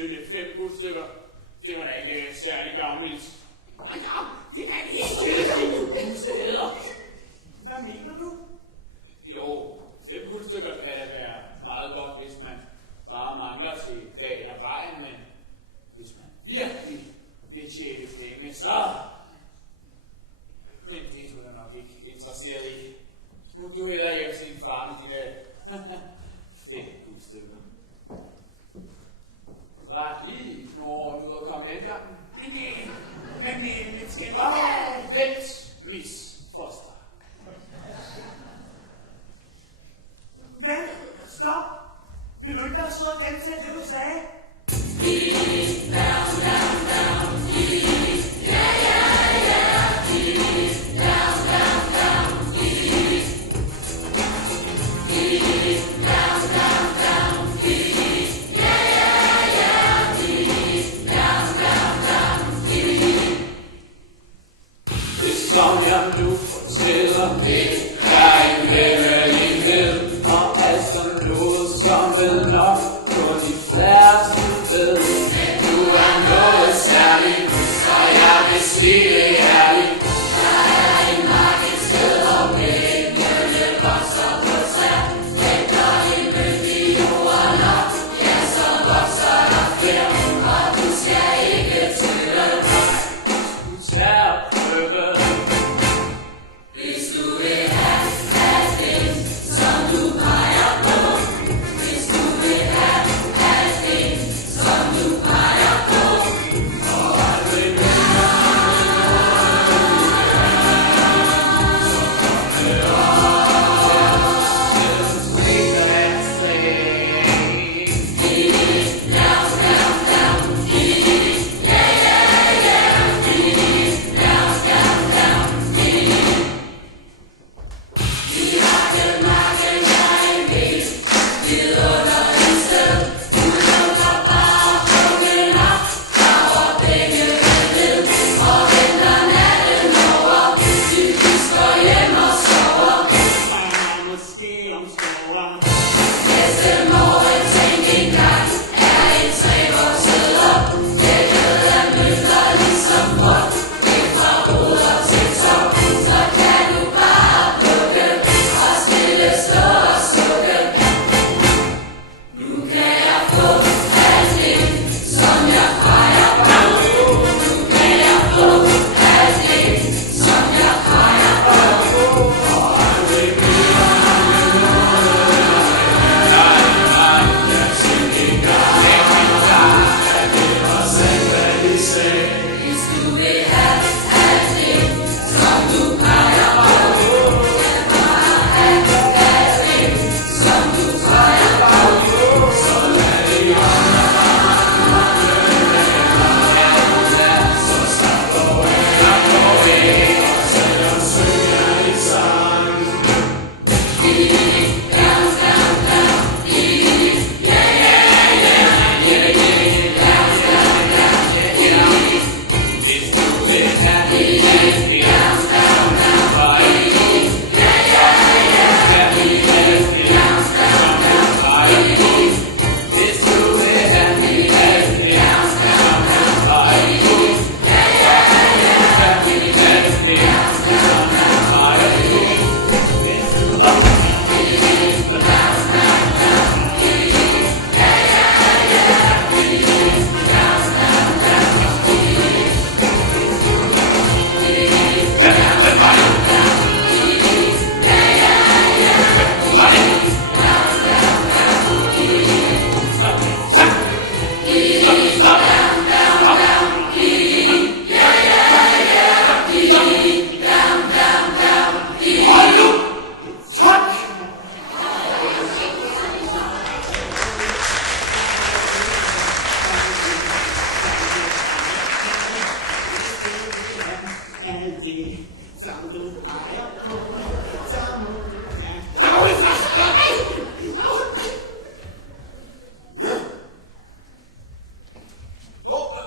sølle 5 guldstykker. Det var da ikke særlig gavmildt. Ja, det kan vi ikke. Museæder. Hvad mener du? Jo, 5 guldstykker kan da være meget godt, hvis man bare mangler til dagen og vejen, men hvis man virkelig vil tjene penge, så... Men det er du da nok ikke interesseret i. Nu du hellere hjem til din far med dine 5 guldstykker. Ret lige nogle år nu at komme med gangen. Men skal vi Vent, Miss Foster. Vent, stop. Vil du ikke være sød og gentage det, du sagde? Som jeg nu fortæller, er en hemmelighed, og alt som noget, som vel nok kun de færreste ved. Men du er noget særligt, så jeg vil sige det ærligt. Der er en magisk sted, hvor pengene vokser på træer. Venter en myndig jord nok, ja, så vokser der flere, og du skal ikke tvivle mig. Du tager prøve.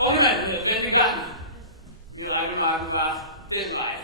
Unge mand, vend i gang. I regnemarken var den vej.